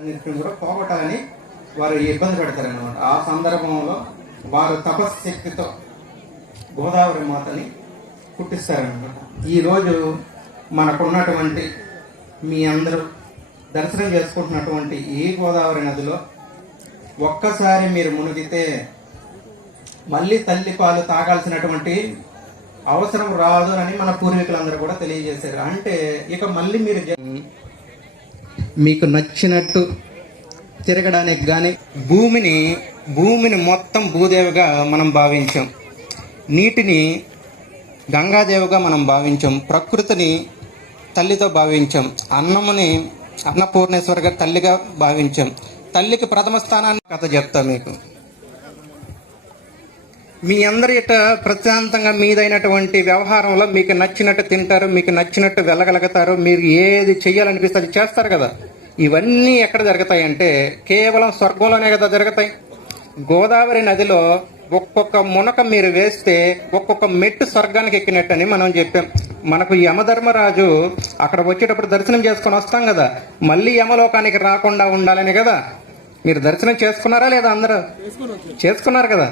కూడా పోగొట్టాలని వారు ఇబ్బంది పెడతారన్నమాట. ఆ సందర్భంలో వారు తపశ్శక్తితో గోదావరి మాతని పుట్టిస్తారనమాట. ఈరోజు మనకున్నటువంటి మీ అందరూ దర్శనం చేసుకుంటున్నటువంటి ఈ గోదావరి నదిలో ఒక్కసారి మీరు మునిగితే మళ్ళీ తల్లి పాలు తాగాల్సినటువంటి అవసరం రాదు అని మన పూర్వీకులందరూ కూడా తెలియజేశారు. అంటే ఇక మళ్ళీ మీరు మీకు నచ్చినట్టు తిరగడానికి కానీ భూమిని మొత్తం భూదేవిగా మనం భావించాం, నీటిని గంగాదేవిగా మనం భావించాం, ప్రకృతిని తల్లితో భావించాం, అన్నపూర్ణేశ్వరిగా తల్లిగా భావించాం. తల్లికి ప్రథమ స్థానాన్ని కథ చెప్తా మీకు. మీ అందరి ఇట ప్రశాంతంగా మీదైనటువంటి వ్యవహారంలో మీకు నచ్చినట్టు తింటారు, మీకు నచ్చినట్టు వెళ్ళగలుగుతారు, మీరు ఏది చెయ్యాలనిపిస్తే అది చేస్తారు కదా. ఇవన్నీ ఎక్కడ జరుగుతాయంటే కేవలం స్వర్గంలోనే కదా జరుగుతాయి. గోదావరి నదిలో ఒక్కొక్క మునక మీరు వేస్తే ఒక్కొక్క మెట్టు స్వర్గానికి ఎక్కినట్టని మనం చెప్పాం. మనకు యమధర్మరాజు అక్కడ వచ్చేటప్పుడు దర్శనం చేసుకొని వస్తాం కదా, మళ్ళీ యమలోకానికి రాకుండా ఉండాలని కదా. మీరు దర్శనం చేసుకున్నారా లేదా? అందరూ చేసుకున్నారు కదా.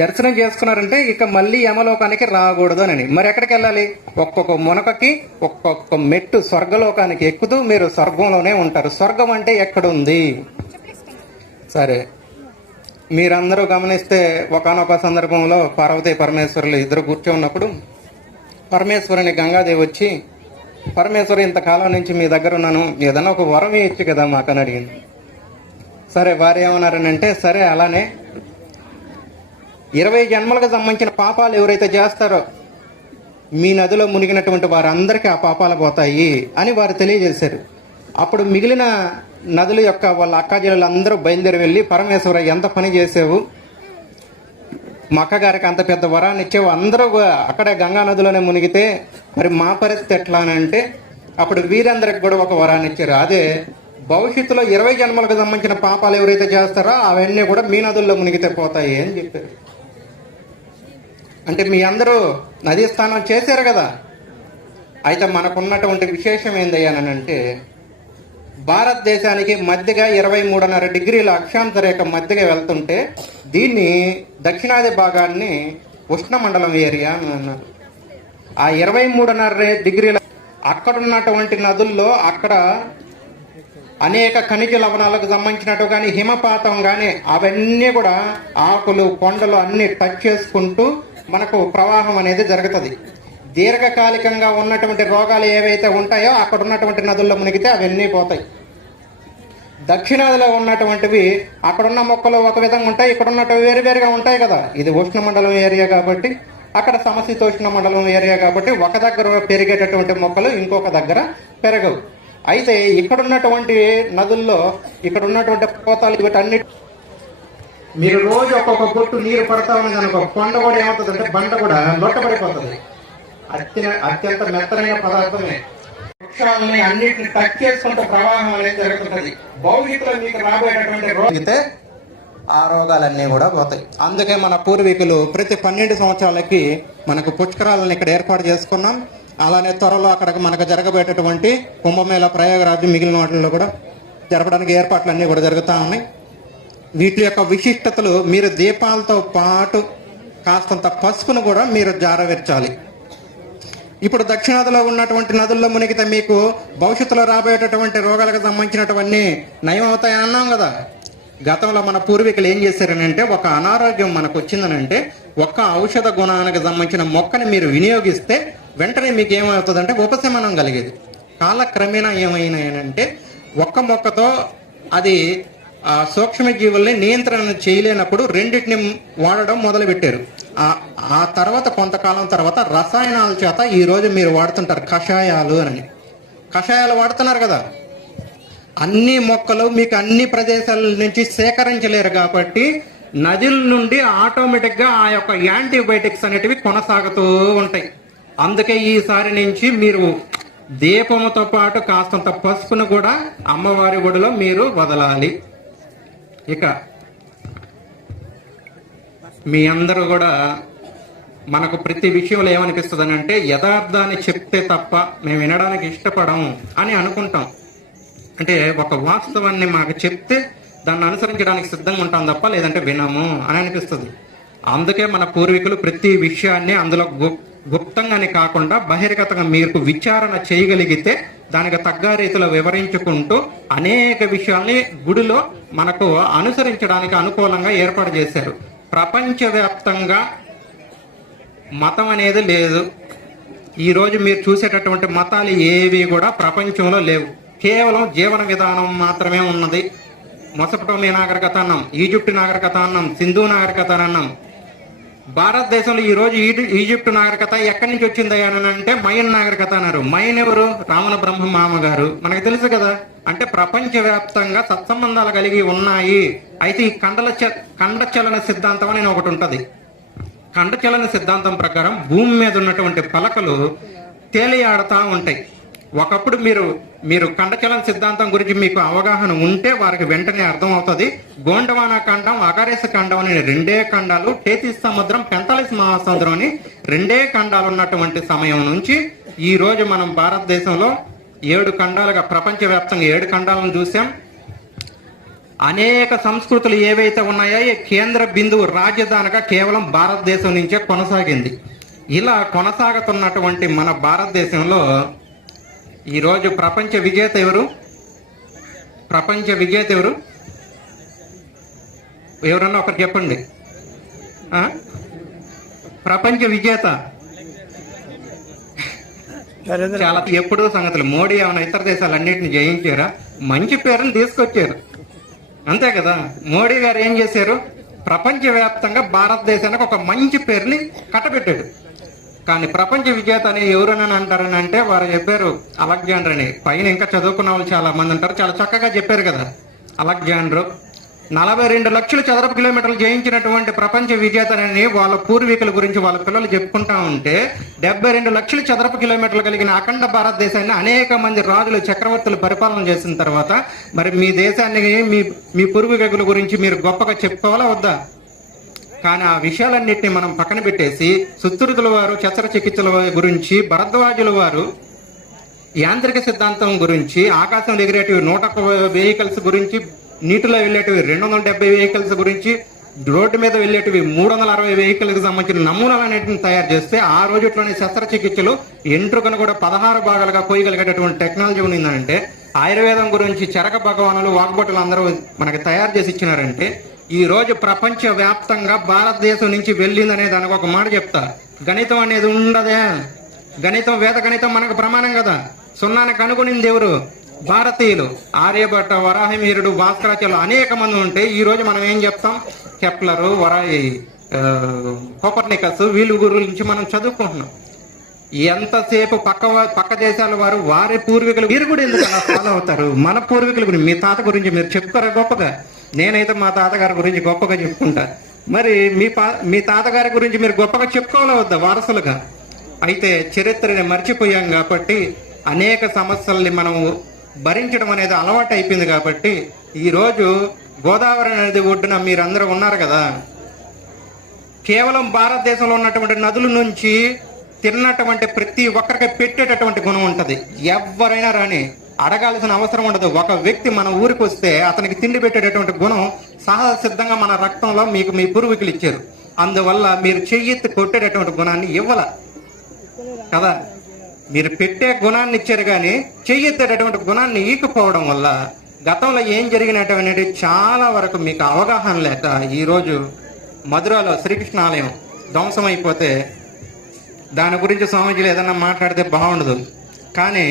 దర్శనం చేసుకున్నారంటే ఇక మళ్ళీ యమలోకానికి రాకూడదు అని. మరి ఎక్కడికి వెళ్ళాలి? ఒక్కొక్క మునకకి ఒక్కొక్క మెట్టు స్వర్గలోకానికి ఎక్కుతూ మీరు స్వర్గంలోనే ఉంటారు. స్వర్గం అంటే ఎక్కడుంది? సరే, మీరందరూ గమనిస్తే ఒకానొక సందర్భంలో పార్వతీ పరమేశ్వరులు ఇద్దరు కూర్చోన్నప్పుడు పరమేశ్వరుని గంగాదేవి వచ్చి, పరమేశ్వరు ఇంతకాలం నుంచి మీ దగ్గర ఉన్నాను, ఏదన్నా ఒక వరం ఇచ్చు కదా మాకని అడిగింది. సరే, వారు ఏమన్నారనంటే, సరే అలానే 20 జన్మలకు సంబంధించిన పాపాలు ఎవరైతే చేస్తారో మీ నదిలో మునిగినటువంటి వారందరికీ ఆ పాపాలు పోతాయి అని వారు తెలియజేశారు. అప్పుడు మిగిలిన నదుల యొక్క వాళ్ళ అక్కాజీలు అందరూ బయలుదేరి వెళ్ళి, పరమేశ్వర ఎంత పని చేసావు, మా అక్కగారికి అంత పెద్ద వరాన్ని ఇచ్చావు, అందరూ అక్కడే గంగా నదిలోనే మునిగితే మరి మా పరిస్థితి ఎట్లా అని అంటే అప్పుడు వీరందరికి కూడా ఒక వరాన్ని ఇచ్చారు. అదే భవిష్యత్తులో 20 జన్మలకు సంబంధించిన పాపాలు ఎవరైతే చేస్తారో అవన్నీ కూడా మీ నదుల్లో మునిగితే పోతాయి అని చెప్పారు. అంటే మీ అందరూ నదీ స్నానం చేశారు కదా. అయితే మనకున్నటువంటి విశేషం ఏందయ్యానంటే భారతదేశానికి మధ్యగా 23.5 డిగ్రీల అక్షాంశ రేఖ మధ్యగా వెళ్తుంటే దీన్ని దక్షిణాది భాగాన్ని ఉష్ణమండలం ఏరియా అని అన్నారు. ఆ 23.5 డిగ్రీల అక్కడున్నటువంటి నదుల్లో అక్కడ అనేక ఖనిజ లవణాలకు సంబంధించినట్టు కానీ హిమపాతం కానీ అవన్నీ కూడా ఆకులు కొండలు అన్ని టచ్ చేసుకుంటూ మనకు ప్రవాహం అనేది జరుగుతుంది. దీర్ఘకాలికంగా ఉన్నటువంటి రోగాలు ఏవైతే ఉంటాయో అక్కడ ఉన్నటువంటి నదుల్లో మునిగితే అవన్నీ పోతాయి. దక్షిణాదిలో ఉన్నటువంటివి అక్కడున్న మొక్కలు ఒక విధంగా ఉంటాయి, ఇక్కడ ఉన్నటువంటి వేరువేరుగా ఉంటాయి కదా. ఇది ఉష్ణమండలం ఏరియా కాబట్టి అక్కడ సమశీతోష్ణ మండలం ఏరియా కాబట్టి ఒక దగ్గర పెరిగేటటువంటి మొక్కలు ఇంకొక దగ్గర పెరగవు. అయితే ఇక్కడున్నటువంటి నదుల్లో ఇక్కడ ఉన్నటువంటి పోతాలు వీటన్నిటి మీరు రోజు ఒక్కొక్క బొట్టు నీరు పడతా ఉన్నది అనుకో, కొండ కూడా ఏమవుతుంది అంటే బండ కూడా లొట్టపడిపోతుంది. అత్యంత మెత్తనైన పదార్థమే. వృక్షాలని అన్నిటిని టచ్ చేసుకుంటూ ప్రవాహం అనేది జరుగుతుంది. భవిష్యత్తులో మీకు రాబోయేటటువంటి రోగితే ఆ రోగాలన్నీ కూడా పోతాయి. అందుకే మన పూర్వీకులు ప్రతి 12 సంవత్సరాలకి మనకు పుష్కరాలను ఇక్కడ ఏర్పాటు చేసుకున్నాం. అలానే త్వరలో అక్కడ మనకు జరగబోయేటటువంటి కుంభమేళ, ప్రయాగరాజు మిగిలిన వాటిల్లో కూడా జరపడానికి ఏర్పాట్లన్నీ కూడా జరుగుతూ ఉన్నాయి. వీటి యొక్క విశిష్టతలు మీరు దీపాలతో పాటు కాస్తంత పసుపును కూడా మీరు జారవిర్చాలి. ఇప్పుడు దక్షిణాదిలో ఉన్నటువంటి నదుల్లో మునిగితే మీకు భవిష్యత్తులో రాబోయేటటువంటి రోగాలకు సంబంధించినటువన్నీ నయం అవుతాయని అన్నాం కదా. గతంలో మన పూర్వీకులు ఏం చేశారనంటే ఒక అనారోగ్యం మనకు వచ్చిందనంటే ఒక్క ఔషధ గుణానికి సంబంధించిన మొక్కని మీరు వినియోగిస్తే వెంటనే మీకు ఏమవుతుందంటే ఉపశమనం కలిగేది. కాలక్రమేణా ఏమైనాయనంటే ఒక్క మొక్కతో అది సూక్ష్మజీవుల్ని నియంత్రణ చేయలేనప్పుడు రెండింటిని వాడడం మొదలుపెట్టారు. ఆ తర్వాత కొంతకాలం తర్వాత రసాయనాల చేత ఈరోజు మీరు వాడుతుంటారు కషాయాలు అని. కషాయాలు వాడుతున్నారు కదా. అన్ని మొక్కలు మీకు అన్ని ప్రదేశాల నుంచి సేకరించలేరు కాబట్టి నదుల నుండి ఆటోమేటిక్గా ఆ యొక్క యాంటీబయాటిక్స్ అనేటివి కొనసాగుతూ ఉంటాయి. అందుకే ఈసారి నుంచి మీరు దీపముతో పాటు కాస్తంత పసుపును కూడా అమ్మవారి గుడిలో మీరు వదలాలి. ఇక మీ అందరూ కూడా మనకు ప్రతి విషయంలో ఏమనిపిస్తుంది అంటే యథార్థాన్ని చెప్తే తప్ప మేము వినడానికి ఇష్టపడము అని అనుకుంటాం. అంటే ఒక వాస్తవాన్ని మాకు చెప్తే దాన్ని అనుసరించడానికి సిద్ధంగా ఉంటాం తప్ప లేదంటే వినము అని అనిపిస్తుంది. అందుకే మన పూర్వీకులు ప్రతి విషయాన్ని అందులో గుప్తంగానే కాకుండా బహిర్గతంగా మీకు విచారణ చేయగలిగితే దానికి తగ్గ రీతిలో వివరించుకుంటూ అనేక విషయాల్ని గుడిలో మనకు అనుసరించడానికి అనుకూలంగా ఏర్పాటు చేశారు. ప్రపంచవ్యాప్తంగా మతం అనేది లేదు. ఈరోజు మీరు చూసేటటువంటి మతాలు ఏవి కూడా ప్రపంచంలో లేవు. కేవలం జీవన విధానం మాత్రమే ఉన్నది. మొసపటోమియా నాగరికత అన్నాం, ఈజిప్ట్ నాగరికత అన్నాం, సింధు నాగరికత అన్నాం. భారతదేశంలో ఈరోజు ఈజిప్ట్ నాగరికత ఎక్కడి నుంచి వచ్చింది అని అంటే మయన్ నాగరికత అన్నారు. మయన్ ఎవరు? రావణ బ్రహ్మ మామ గారు, మనకు తెలుసు కదా. అంటే ప్రపంచవ్యాప్తంగా సత్సంబంధాలు కలిగి ఉన్నాయి. అయితే ఈ ఖండచలన సిద్ధాంతం అని ఒకటి ఉంటుంది. ఖండచలన సిద్ధాంతం ప్రకారం భూమి మీద ఉన్నటువంటి పలకలు తేలియాడుతూ ఉంటాయి. ఒకప్పుడు మీరు ఖండచలన సిద్ధాంతం గురించి మీకు అవగాహన ఉంటే వారికి వెంటనే అర్థమవుతుంది. గోండవానా ఖండం, అగారేస్ ఖండం అనే 2 ఖండాలు, టేతిస్ సముద్రం, పెంతలిస్ మహాసముద్రం అని 2 ఖండాలు ఉన్నటువంటి సమయం నుంచి ఈ రోజు మనం భారతదేశంలో 7 ఖండాలుగా ప్రపంచవ్యాప్తంగా 7 ఖండాలను చూసాం. అనేక సంస్కృతులు ఏవైతే ఉన్నాయో కేంద్ర బిందువు రాజధానిగా కేవలం భారతదేశం నుంచే కొనసాగింది. ఇలా కొనసాగుతున్నటువంటి మన భారతదేశంలో ఈరోజు ప్రపంచ విజేత ఎవరు? ఎవరన్నా ఒకరు చెప్పండి. ప్రపంచ విజేత చాలా ఎప్పుడూ సంగతులు. మోడీ ఏమైనా ఇతర దేశాలన్నింటినీ జయించారా? మంచి పేరుని తీసుకొచ్చారు, అంతే కదా. మోడీ గారు ఏం చేశారు? ప్రపంచవ్యాప్తంగా భారతదేశానికి ఒక మంచి పేరుని కట్టబెట్టాడు. కానీ ప్రపంచ విజేత అని ఎవరని అంటారని అంటే వారు చెప్పారు అలెగ్జాండర్ అని. పైన ఇంకా చదువుకున్న వాళ్ళు చాలా మంది ఉంటారు, చాలా చక్కగా చెప్పారు కదా. అలెగ్జాండర్ 42 లక్షల చదరపు కిలోమీటర్లు జయించినటువంటి ప్రపంచ విజేతనని వాళ్ళ పూర్వీకుల గురించి వాళ్ళ పిల్లలు చెప్పుకుంటా ఉంటే 72 లక్షల చదరపు కిలోమీటర్లు కలిగిన అఖండ భారతదేశాన్ని అనేక మంది రాజులు, చక్రవర్తులు పరిపాలన చేసిన తర్వాత మరి మీ దేశాన్ని మీ పూర్వీకుల గురించి మీరు గొప్పగా చెప్పుకోవాలా వద్దా? కానీ ఆ విషయాలన్నింటినీ మనం పక్కన పెట్టేసి సుశ్రుతుల వారు శస్త్రచికిత్సల గురించి, భరద్వాజుల వారు యాంత్రిక సిద్ధాంతం గురించి, ఆకాశంలో ఎగిరేటివి 101 వెహికల్స్ గురించి, నీటిలో వెళ్ళేటివి 270 వెహికల్స్ గురించి, రోడ్డు మీద వెళ్ళేటివి 360 వెహికల్కి సంబంధించిన నమూనాలన్నింటిని తయారు చేస్తే ఆ రోజుట్లోనే శస్త్రచికిత్సలు ఎంట్రుకను కూడా 16 భాగాలుగా కోయగలిగేటటువంటి టెక్నాలజీ ఉండిందంటే, ఆయుర్వేదం గురించి చరక భగవానులు, వాగ్భటులు అందరూ మనకి తయారు చేసి ఇచ్చినారంటే, ఈ రోజు ప్రపంచ వ్యాప్తంగా భారతదేశం నుంచి వెళ్ళిందనే దానికి ఒక మాట చెప్తా. గణితం అనేది ఉండదే. గణితం, వేద గణితం మనకు ప్రమాణం కదా. సున్నాన్ని కనుగొనింది ఎవరు? భారతీయులు. ఆర్యభట్ట, వరాహమిహిరుడు, భాస్కరాచార్యులు అనేక మంది ఉంటే ఈ రోజు మనం ఏం చెప్తాం? కెప్లరు, కోపర్నికస్, వీళ్ళు గురించి మనం చదువుకుంటున్నాం. ఎంతసేపు పక్క దేశాల వారు వారి పూర్వీకులు వీరు కూడా ఎందుకు అలా ఫాలో అవుతారు? మన పూర్వీకుల గురించి, మీ తాత గురించి మీరు చెప్తారా గొప్పగా? నేనైతే మా తాతగారి గురించి గొప్పగా చెప్పుకుంటా. మరి మీ తాతగారి గురించి మీరు గొప్పగా చెప్పుకోవాలా వద్దా వారసులుగా? అయితే చరిత్రని మర్చిపోయాం కాబట్టి అనేక సమస్యల్ని మనం భరించడం అనేది అలవాటు అయిపోయింది. కాబట్టి ఈరోజు గోదావరి నది ఒడ్డున మీరందరూ ఉన్నారు కదా. కేవలం భారతదేశంలో ఉన్నటువంటి నదుల నుంచి తిన్నటువంటి ప్రతి ఒక్కరికి పెట్టేటటువంటి గుణం ఉంటుంది. ఎవరైనా రాని అడగాల్సిన అవసరం ఉండదు. ఒక వ్యక్తి మన ఊరికి వస్తే అతనికి తిండి పెట్టేటటువంటి గుణం సహజ సిద్ధంగా మన రక్తంలో మీకు మీ పూర్వీకులు ఇచ్చారు. అందువల్ల మీరు చెయ్యెత్తి కొట్టేటటువంటి గుణాన్ని ఇవ్వాల కదా. మీరు పెట్టే గుణాన్ని ఇచ్చారు కానీ చెయ్యెత్తేటటువంటి గుణాన్ని ఈకపోవడం వల్ల గతంలో ఏం జరిగినటువంటి చాలా వరకు మీకు అవగాహన లేక ఈరోజు మధురలో శ్రీకృష్ణ ఆలయం ధ్వంసం అయిపోతే దాని గురించి స్వామీజీలు ఏదన్నా మాట్లాడితే బాగుండదు. కానీ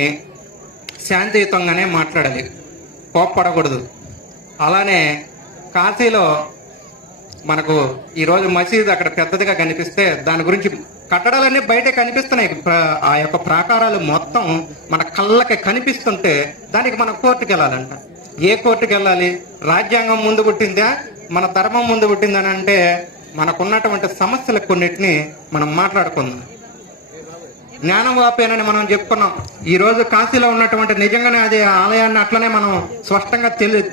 శాంతియుతంగానే మాట్లాడాలి, కోప్పడకూడదు. అలానే కాశీలో మనకు ఈరోజు మసీదు అక్కడ పెద్దదిగా కనిపిస్తే దాని గురించి కట్టడాలన్నీ బయటే కనిపిస్తున్నాయి. ఆ యొక్క ప్రాకారాలు మొత్తం మన కళ్ళకి కనిపిస్తుంటే దానికి మనం కోర్టుకు వెళ్ళాలంట. ఏ కోర్టుకు వెళ్ళాలి? రాజ్యాంగం ముందు పుట్టిందా, మన ధర్మం ముందు పుట్టిందని అంటే మనకున్నటువంటి సమస్యల కొన్నిటిని మనం మాట్లాడుకుందాం. జ్ఞానం వాపేనని మనం చెప్పుకున్నాం. ఈ రోజు కాశీలో ఉన్నటువంటి నిజంగానే అదే ఆలయాన్ని అట్లనే మనం స్పష్టంగా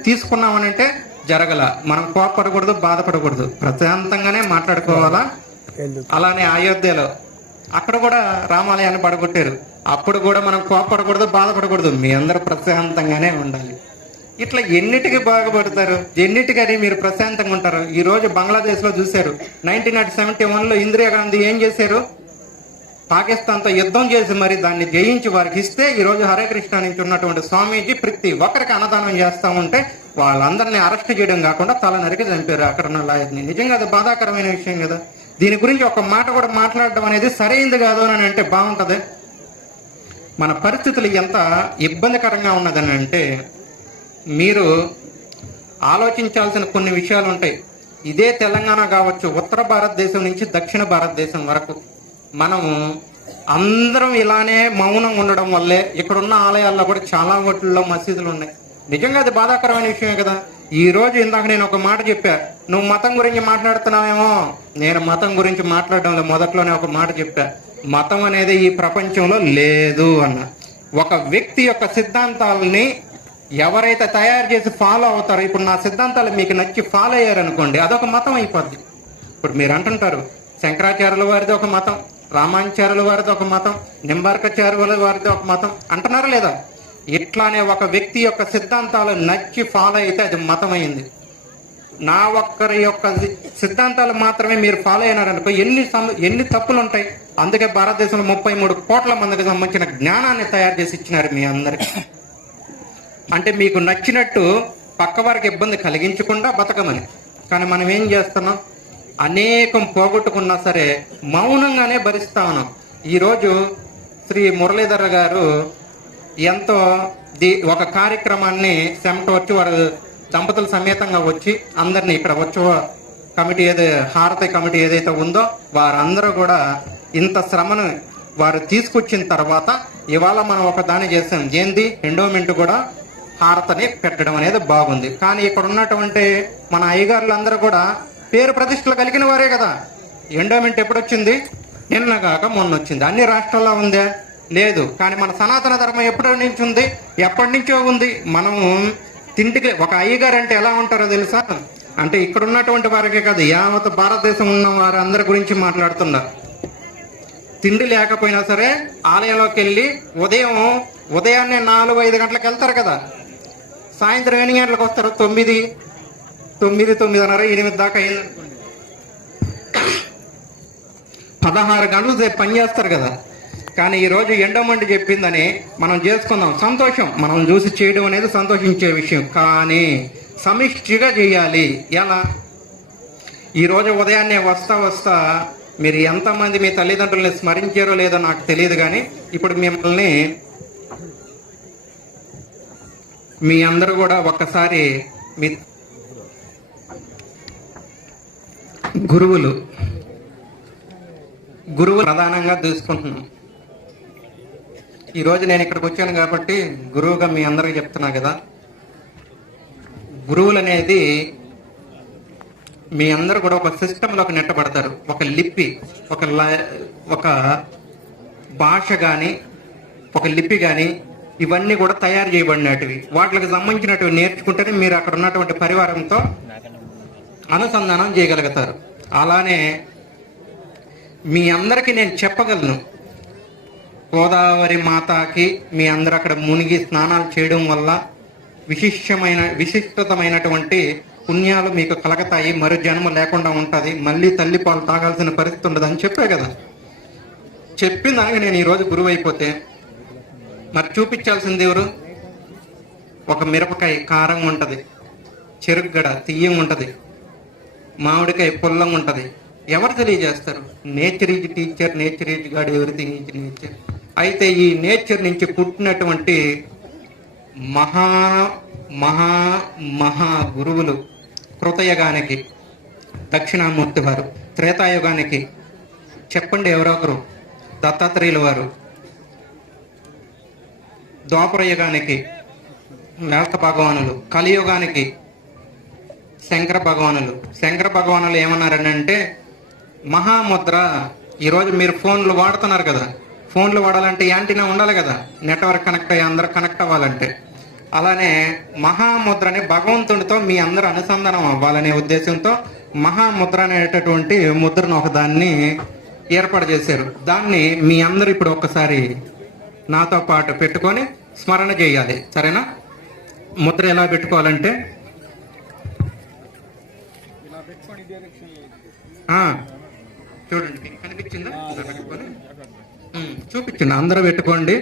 తీసుకున్నామని అంటే జరగల. మనం కోపడకూడదు, బాధపడకూడదు, ప్రశాంతంగానే మాట్లాడుకోవాలా. అలానే అయోధ్యలో అక్కడ కూడా రామాలయాన్ని పడగొట్టారు. అప్పుడు కూడా మనం కోపడకూడదు, బాధపడకూడదు, మీ అందరూ ప్రశాంతంగానే ఉండాలి. ఇట్లా ఎన్నిటికి బాగుపడతారు, ఎన్నిటికని మీరు ప్రశాంతంగా ఉంటారు. ఈ రోజు బంగ్లాదేశ్ లో చూశారు, 1971లో ఇందిరాగాంధీ ఏం చేశారు, పాకిస్తాన్తో యుద్ధం చేసి మరి దాన్ని జయించి వారికి ఇస్తే ఈ రోజు హరే కృష్ణ నుంచి ఉన్నటువంటి స్వామీజీ ప్రతి ఒక్కరికి అన్నదానం చేస్తా ఉంటే వాళ్ళందరినీ అరెస్ట్ చేయడం కాకుండా తల నరికి చంపారు అక్కడ ఉన్న లాయర్ని. నిజంగా అది బాధాకరమైన విషయం కదా. దీని గురించి ఒక మాట కూడా మాట్లాడడం అనేది సరైంది కాదు అని అంటే బాగుంటది. మన పరిస్థితులు ఎంత ఇబ్బందికరంగా ఉన్నదని అంటే మీరు ఆలోచించాల్సిన కొన్ని విషయాలు ఉంటాయి. ఇదే తెలంగాణ కావచ్చు, ఉత్తర భారతదేశం నుంచి దక్షిణ భారతదేశం వరకు మనము అందరం ఇలానే మౌనం ఉండడం వల్లే ఇక్కడున్న ఆలయాల్లో కూడా చాలా వాటిల్లో మసీదులు ఉన్నాయి. నిజంగా అది బాధాకరమైన విషయమే కదా. ఈ రోజు ఇందాక నేను ఒక మాట చెప్పా, నువ్వు మతం గురించి మాట్లాడుతున్నావేమో. నేను మతం గురించి మాట్లాడడంలో మొదట్లోనే ఒక మాట చెప్పా, మతం అనేది ఈ ప్రపంచంలో లేదు అన్న. ఒక వ్యక్తి యొక్క సిద్ధాంతాలని ఎవరైతే తయారు చేసి ఫాలో అవుతారో, ఇప్పుడు నా సిద్ధాంతాలు మీకు నచ్చి ఫాలో అయ్యారనుకోండి, అదొక మతం అయిపోద్ది. ఇప్పుడు మీరు అంటుంటారు శంకరాచార్యుల వారిది ఒక మతం, రామాచార్యుల వారిది ఒక మతం, నింబార్కాచార్యుల వారిది ఒక మతం అంటున్నారా లేదా? ఇట్లానే ఒక వ్యక్తి యొక్క సిద్ధాంతాలు నచ్చి ఫాలో అయితే అది మతం అయింది. నా ఒక్కరి యొక్క సిద్ధాంతాలు మాత్రమే మీరు ఫాలో అయినారనుకో ఎన్ని తప్పులు ఉంటాయి. అందుకే భారతదేశంలో 33 కోట్ల మందికి సంబంధించిన జ్ఞానాన్ని తయారు చేసి ఇచ్చినారు మీ అందరికి. అంటే మీకు నచ్చినట్టు పక్క వారికి ఇబ్బంది కలిగించకుండా బతకమని. కానీ మనం ఏం చేస్తున్నాం, అనేకం పోగొట్టుకున్నా సరే మౌనంగానే భరిస్తా ఉన్నాం. ఈరోజు శ్రీ మురళీధర్ గారు ఎంతో ఒక కార్యక్రమాన్ని చెమట వచ్చి వారు దంపతుల సమేతంగా వచ్చి అందరినీ ఇక్కడ వచ్చి కమిటీ హారతి కమిటీ ఏదైతే ఉందో వారందరూ కూడా ఇంత శ్రమను వారు తీసుకొచ్చిన తర్వాత ఇవాళ మనం ఒక దాన్ని చేసాం. ఏంది, ఎండోమెంట్ కూడా హారతని పెట్టడం అనేది బాగుంది. కానీ ఇక్కడ ఉన్నటువంటి మన అయ్యగారులందరూ కూడా పేరు ప్రతిష్టలు కలిగిన వారే కదా. ఎండోమెంట్ ఎప్పుడు వచ్చింది? నిన్నగాక మొన్న వచ్చింది. అన్ని రాష్ట్రాల్లో ఉందే? లేదు. కానీ మన సనాతన ధర్మం ఎప్పటి నుంచి ఉంది? ఎప్పటి నుంచో ఉంది. మనము తింటికి ఒక అయ్యగారు అంటే ఎలా ఉంటారో తెలుసా? అంటే ఇక్కడ ఉన్నటువంటి వారికే కాదు, యావత్ భారతదేశం ఉన్న వారి అందరి గురించి మాట్లాడుతున్నారు. తిండి లేకపోయినా సరే ఆలయంలోకి వెళ్ళి ఉదయాన్నే 4-5 గంటలకు వెళ్తారు కదా, సాయంత్రం ఎన్ని గంటలకు వస్తారు? 9, 9:30, 8 దాకా అయింది. 16 గంటలు సేపు పనిచేస్తారు కదా. కానీ ఈరోజు ఎండోమెంట్ చెప్పిందని మనం చేసుకుందాం, సంతోషం. మనం చూసి చేయడం అనేది సంతోషించే విషయం. కానీ సమిష్టిగా చేయాలి. ఎలా? ఈరోజు ఉదయాన్నే వస్తా మీరు ఎంతమంది మీ తల్లిదండ్రుల్ని స్మరించారో లేదో నాకు తెలియదు. కానీ ఇప్పుడు మిమ్మల్ని మీ అందరూ కూడా ఒక్కసారి మీ గురువులు ప్రధానంగా తీసుకుంటున్నాం. ఈరోజు నేను ఇక్కడికి వచ్చాను కాబట్టి గురువుగా మీ అందరికీ చెప్తున్నా కదా, గురువులు అనేది మీ అందరూ కూడా ఒక సిస్టంలోకి నెట్టబడతారు. ఒక లిపి, ఒక భాష కానీ ఒక లిపి కానీ ఇవన్నీ కూడా తయారు చేయబడినటివి. వాటికి సంబంధించినటివి నేర్చుకుంటేనే మీరు అక్కడ ఉన్నటువంటి పరివారంతో అనుసంధానం చేయగలుగుతారు. అలానే మీ అందరికీ నేను చెప్పగలను, గోదావరి మాతాకి మీ అందరూ అక్కడ మునిగి స్నానాలు చేయడం వల్ల విశిష్టతమైనటువంటి పుణ్యాలు మీకు కలగతాయి, మరు జన్మ లేకుండా ఉంటుంది, మళ్ళీ తల్లి పాలు తాగాల్సిన పరిస్థితి ఉండదు అని చెప్పే కదా. చెప్పిన దానికి నేను ఈరోజు గురువు అయిపోతే మరి చూపించాల్సింది ఎవరు? ఒక మిరపకాయ కారంగా ఉంటుంది, చెరుగ్గడ తీయంగా ఉంటుంది, మామిడికాయ పుల్లంగా ఉంటుంది. ఎవరు తెలియజేస్తారు? Nature is teacher, nature is God, everything is nature. అయితే ఈ నేచర్ నుంచి పుట్టినటువంటి మహా మహా మహా గురువులు కృతయుగానికి దక్షిణామూర్తి వారు, త్రేతాయుగానికి చెప్పండి ఎవరొకరు? దత్తాత్రేయుల వారు, ద్వాపర యుగానికి వ్యాస భగవానులు, కలియుగానికి శంకర భగవానులు. శంకర భగవానులు ఏమన్నారనంటే మహాముద్ర. ఈరోజు మీరు ఫోన్లు వాడుతున్నారు కదా, ఫోన్లు వాడాలంటే యాంటీనా ఉండాలి కదా, నెట్వర్క్ కనెక్ట్ అయ్యి అందరూ కనెక్ట్ అవ్వాలంటే. అలానే మహాముద్రని భగవంతుడితో మీ అందరూ అనుసంధానం అవ్వాలనే ఉద్దేశంతో మహాముద్ర అనేటటువంటి ముద్రను ఒకదాన్ని ఏర్పాటు చేశారు. దాన్ని మీ అందరూ ఇప్పుడు ఒక్కసారి నాతో పాటు పెట్టుకొని స్మరణ చేయాలి, సరేనా? ముద్ర ఎలా పెట్టుకోవాలంటే చూడండి, కనిపించిందా? పెట్టుకొని చూపించండి. అందరూ పెట్టుకోండి,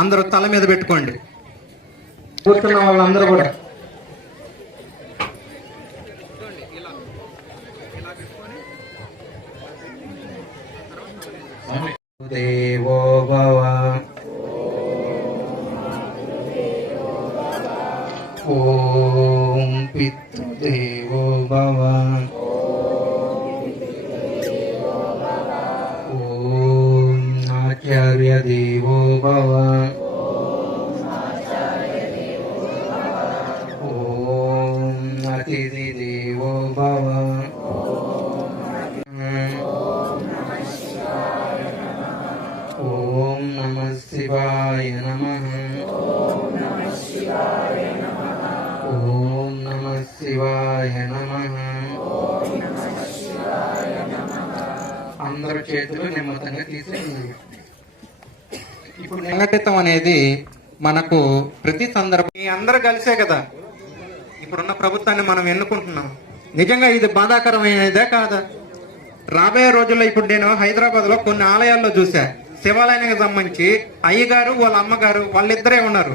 అందరూ తల మీద పెట్టుకోండి. కూర్చున్న వాళ్ళందరూ కూడా దేవో భవ ఓం పితృదేవో భవ ఓం ఆచార్య దేవో భవ ఓం అతిథి దేవో భవ ఓం నమః శివాయ నమః ఓం నమః శివాయ నమః. అందరు చేతులు నెమ్మదంగా తీసి ఇప్పుడు సంఘటితం అనేది మనకు ప్రతి సందర్భం మీ అందరూ కలిసే కదా ఇప్పుడున్న ప్రభుత్వాన్ని మనం ఎన్నుకుంటున్నాం. నిజంగా ఇది బాధాకరమైనదే కాదా? రాబోయే రోజుల్లో ఇప్పుడు నేను హైదరాబాద్ లో కొన్ని ఆలయాల్లో చూసా, శివాలయానికి సంబంధించి అయ్యగారు వాళ్ళ అమ్మగారు వాళ్ళిద్దరే ఉన్నారు.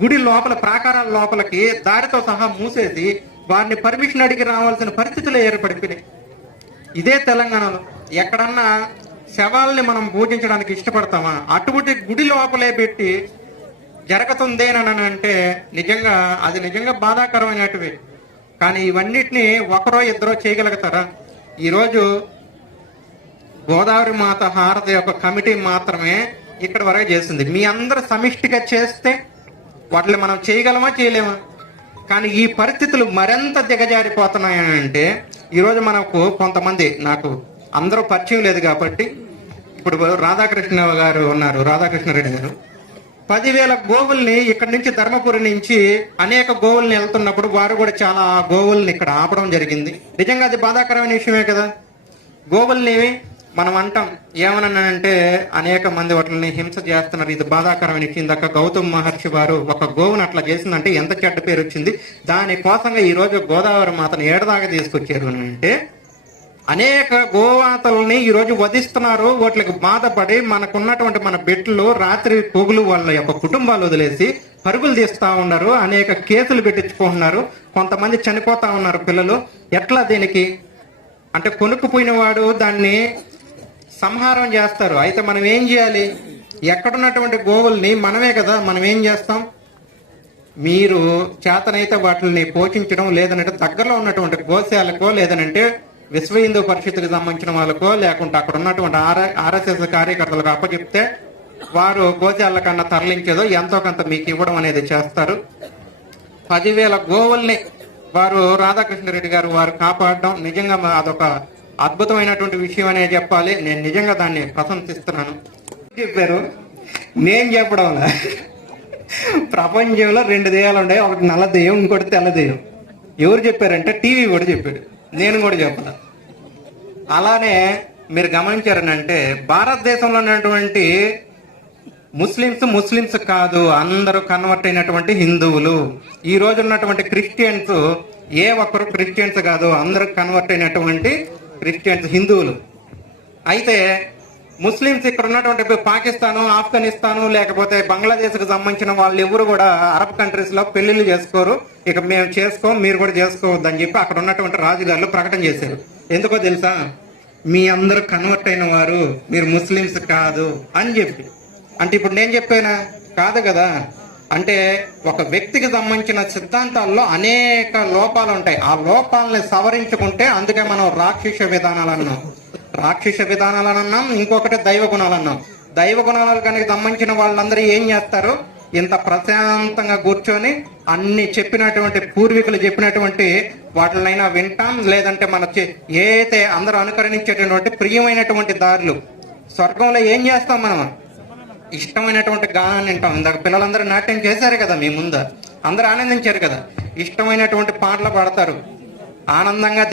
గుడి లోపల ప్రాకారాల లోపలికి దారితో సహా మూసేసి వారిని పర్మిషన్ అడిగి రావాల్సిన పరిస్థితులు ఏర్పడిపోయినాయి. ఇదే తెలంగాణలో ఎక్కడన్నా శవాల్ని మనం పూజించడానికి ఇష్టపడతామా? అటువంటి గుడి లోపలే పెట్టి జరుగుతుందేనని అంటే నిజంగా అది నిజంగా బాధాకరమైనటివి. కానీ ఇవన్నిటిని ఒకరో ఇద్దరో చేయగలుగుతారా? ఈరోజు గోదావరి మాత హారతి యొక్క కమిటీ మాత్రమే ఇక్కడ వరకు చేసింది. మీ అందరూ సమిష్టిగా చేస్తే వాటిని మనం చేయగలమా చేయలేమా? కానీ ఈ పరిస్థితులు మరింత దిగజారిపోతున్నాయంటే ఈరోజు మనకు కొంతమంది, నాకు అందరూ పరిచయం లేదు కాబట్టి, ఇప్పుడు రాధాకృష్ణ గారు ఉన్నారు, రాధాకృష్ణారెడ్డి గారు 10,000 గోవుల్ని ఇక్కడి నుంచి ధర్మపురి నుంచి అనేక గోవుల్ని వెళ్తున్నప్పుడు వారు కూడా చాలా గోవుల్ని ఇక్కడ ఆపడం జరిగింది. నిజంగా అది బాధాకరమైన విషయమే కదా. గోవుల్ని మనం అంటాం ఏమనంటే అనేక మంది వాటిని హింస చేస్తున్నారు, ఇది బాధాకరమైన విషయం. ఇందాక గౌతమ్ మహర్షి వారు ఒక గోవును అట్లా చేసిందంటే ఎంత చెడ్డ పేరు వచ్చింది. దానికోసంగా ఈ రోజు గోదావరి మాతను ఏడదాకా తీసుకొచ్చారు అంటే అనేక గోవాతల్ని ఈ రోజు వధిస్తున్నారు. వాటికి బాధపడి మనకున్నటువంటి మన బిడ్డలు రాత్రి పొగులు వాళ్ళ యొక్క కుటుంబాలు వదిలేసి పరుగులు తీస్తా ఉన్నారు, అనేక కేసులు పెట్టించుకుంటున్నారు, కొంతమంది చనిపోతా ఉన్నారు పిల్లలు. ఎట్లా దీనికి అంటే కొనుక్కుపోయిన వాడు దాన్ని సంహారం చేస్తారు. అయితే మనం ఏం చేయాలి? ఎక్కడున్నటువంటి గోవుల్ని మనమే కదా, మనం ఏం చేస్తాం? మీరు చేతనైతే వాటిని పోషించడం, లేదనంటే దగ్గరలో ఉన్నటువంటి గోశాలకో, లేదనంటే విశ్వ హిందూ పరిషత్కి సంబంధించిన వాళ్ళకో, లేకుంటే అక్కడ ఉన్నటువంటి ఆర్ఎస్ఎస్ కార్యకర్తలకు అప్పచెప్తే వారు గోశాల కన్నా తరలించేదో ఎంతో కొంత మీకు ఇవ్వడం అనేది చేస్తారు. 10,000 గోవుల్ని వారు రాధాకృష్ణారెడ్డి గారు వారు కాపాడడం నిజంగా అదొక అద్భుతమైనటువంటి విషయం అనే చెప్పాలి. నేను నిజంగా దాన్ని ప్రశంసిస్తున్నాను. చెప్పారు, నేను చెప్పడం ప్రపంచంలో 2 దెయ్యాలు ఉన్నాయి, ఒకటి నల్ల దెయ్యం, ఇంకోటి తెల్ల దెయ్యం. ఎవరు చెప్పారంటే టీవీ కూడా చెప్పాడు, నేను కూడా చెప్పను. అలానే మీరు గమనించారనంటే భారతదేశంలో ఉన్నటువంటి ముస్లిమ్స్ కాదు, అందరూ కన్వర్ట్ అయినటువంటి హిందువులు. ఈ రోజు ఉన్నటువంటి క్రిస్టియన్స్ ఏ ఒక్కరు క్రిస్టియన్స్ కాదు, అందరూ కన్వర్ట్ అయినటువంటి క్రిస్టియన్స్ హిందువులు. అయితే ముస్లిమ్స్ ఇక్కడ ఉన్నటువంటి పాకిస్తాను, ఆఫ్ఘనిస్తాను, లేకపోతే బంగ్లాదేశ్కి సంబంధించిన వాళ్ళు ఎవరు కూడా అరబ్ కంట్రీస్ లో పెళ్లిళ్ళు చేసుకోరు, ఇక మేము చేసుకోం, మీరు కూడా చేసుకోవద్దు అని చెప్పి అక్కడ ఉన్నటువంటి రాజుగారులు ప్రకటన చేశారు. ఎందుకో తెలుసా? మీ అందరూ కన్వర్ట్ అయిన వారు, మీరు ముస్లిమ్స్ కాదు అని చెప్పి. అంటే ఇప్పుడు నేను చెప్పానా? కాదు కదా. అంటే ఒక వ్యక్తికి సంబంధించిన సిద్ధాంతాల్లో అనేక లోపాలు ఉంటాయి. ఆ లోపాలని సవరించుకుంటే, అందుకే మనం రాక్షస విధానాలు అన్నాం, ఇంకొకటి దైవ గుణాలు అన్నాం. దైవ గుణాలకు కనుక సంబంధించిన వాళ్ళందరూ ఏం చేస్తారు? ఇంత ప్రశాంతంగా కూర్చొని అన్ని చెప్పినటువంటి పూర్వీకులు చెప్పినటువంటి వాటినైనా వింటాం, లేదంటే మన ఏదైతే అందరూ అనుకరించేటటువంటి ప్రియమైనటువంటి దారులు. స్వర్గంలో ఏం చేస్తాం మనం? ఇష్టమైనటువంటి గానాన్ని వింటాం. ఇందాక పిల్లలందరూ నాట్యం చేశారు కదా మీ ముందు, అందరూ ఆనందించారు కదా, ఇష్టమైనటువంటి పాటలు పాడతారు, ఆనందంగా